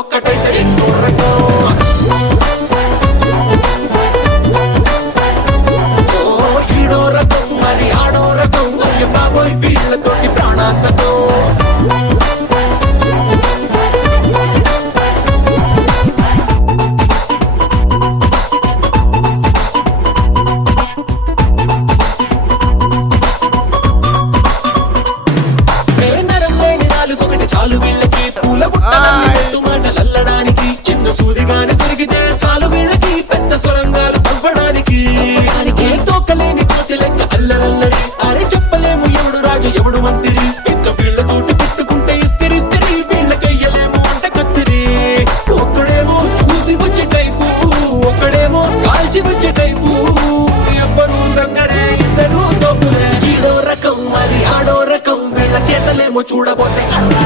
ఒక్కటైతే ఎన్నో ఈడో రకం మరి ఆడో రకం అయ్య బాబోయ్ వీళ్ళతోటి ప్రాణాంతతో. చాలు వీళ్ళకి. పూల అల్లడానికి చిన్న సూదిగాని దొరికితే చాలు వీళ్ళకి పెద్ద సొరంగాలు తవ్వడానికి తోకలేని కోతి లెక్క అల్లరల్లరి అరే చెప్పలేము ఎవడు రాజు ఎవడు మంత్రి. పెద్ద వీళ్ళతోటి పెట్టుకుంటే ఇస్తిరి ఇస్తిరి వీళ్ళకెయ్యలేము అంట కత్తిరి. ఒక్కడేమో చూసి వచ్చే టైపు ఒక్కడేమో కాల్చి వచ్చే టైపు. ఎవ్వరు దగ్గరే ఇద్దరు తోపులే. ఈడో రకం మరి ఆడో రకం వీళ్ళ చేతలేమో చూడబోతే అల్లా